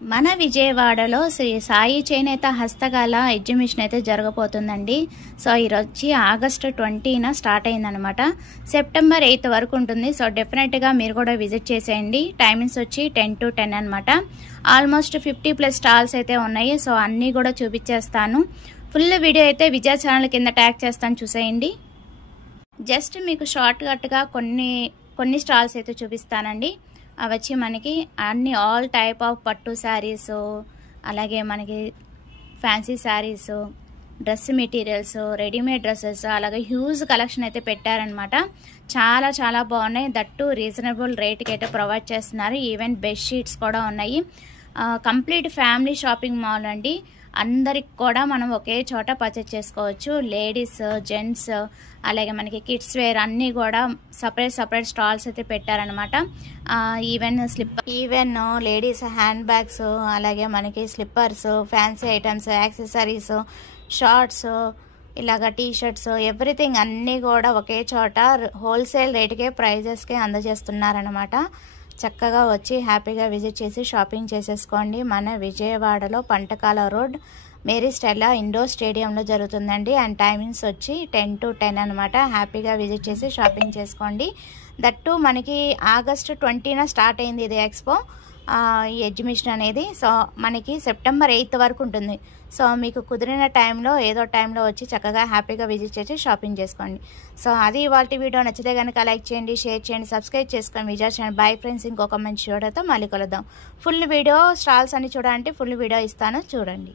మన విజయవాడలో శ్రీ సాయి చేనేత హస్తకళ ఎగ్జిబిషన్ అయితే జరగబోతుందండి. సో ఈరోజు ఆగస్టు 20న స్టార్ట్ అయిందనమాట. సెప్టెంబర్ 8 వరకు ఉంటుంది. సో డెఫినెట్గా మీరు కూడా విజిట్ చేసేయండి. టైమింగ్స్ వచ్చి 10 to 10 అనమాట. ఆల్మోస్ట్ 50+ స్టాల్స్ అయితే ఉన్నాయి. సో అన్నీ కూడా చూపించేస్తాను. ఫుల్ వీడియో అయితే విజయ ఛానల్ కింద ట్యాగ్ చేస్తాను, చూసేయండి. జస్ట్ మీకు షార్ట్ కట్గా కొన్ని స్టాల్స్ అయితే చూపిస్తానండి. అవి వచ్చి మనకి అన్ని ఆల్ టైప్ ఆఫ్ పట్టు శారీస్, అలాగే మనకి fancy saris, dress materials, readymade dresses, అలాగే హ్యూజ్ కలెక్షన్ అయితే పెట్టారనమాట. చాలా చాలా బాగున్నాయి. దట్టు రీజనబుల్ రేట్కి అయితే ప్రొవైడ్ చేస్తున్నారు. ఈవెన్ బెడ్షీట్స్ కూడా ఉన్నాయి. కంప్లీట్ ఫ్యామిలీ షాపింగ్ మాల్ అండి. అందరికి కూడా మనం ఒకే చోట పర్చేస్ చేసుకోవచ్చు. లేడీస్, జెంట్స్, అలాగే మనకి కిడ్స్ వేర్ అన్నీ కూడా సపరేట్ స్టాల్స్ అయితే పెట్టారనమాట. ఈవెన్ లేడీస్ హ్యాండ్ బ్యాగ్స్, అలాగే మనకి slippers, fancy items, accessories, shorts, ఇలాగ టీ షర్ట్స్, ఎవ్రీథింగ్ అన్నీ కూడా ఒకే చోట హోల్సేల్ రేటుకే ప్రైజెస్కే అందజేస్తున్నారనమాట. చక్కగా వచ్చి హ్యాపీగా విజిట్ చేసి షాపింగ్ చేసేసుకోండి. మన విజయవాడలో పంటకాల రోడ్ మేరీ స్టెల్లా ఇండోర్ స్టేడియంలో జరుగుతుందండి. అండ్ టైమింగ్స్ వచ్చి 10 to 10 అనమాట. హ్యాపీగా విజిట్ చేసి షాపింగ్ చేసుకోండి. దట్టు మనకి ఆగస్టు 20న స్టార్ట్ అయింది ఇది ఎక్స్పో, ఈ ఎగ్జిబిషన్ అనేది. సో మనకి సెప్టెంబర్ 8 వరకు ఉంటుంది. సో మీకు కుదిరిన టైంలో ఏదో టైంలో వచ్చి చక్కగా హ్యాపీగా విజిట్ చేసి షాపింగ్ చేసుకోండి. సో అది ఇవాల్టి వీడియో. నచ్చితే కనుక లైక్ చేయండి, షేర్ చేయండి, సబ్స్క్రైబ్ చేసుకోండి. విజయ ఛానల్. Bye friends. ఇంకొక మంచి వీడియోతో మళ్ళీ కలుద్దాం. ఫుల్ వీడియో స్టాల్స్ అన్ని చూడాలంటే ఫుల్ వీడియో ఇస్తాను, చూడండి.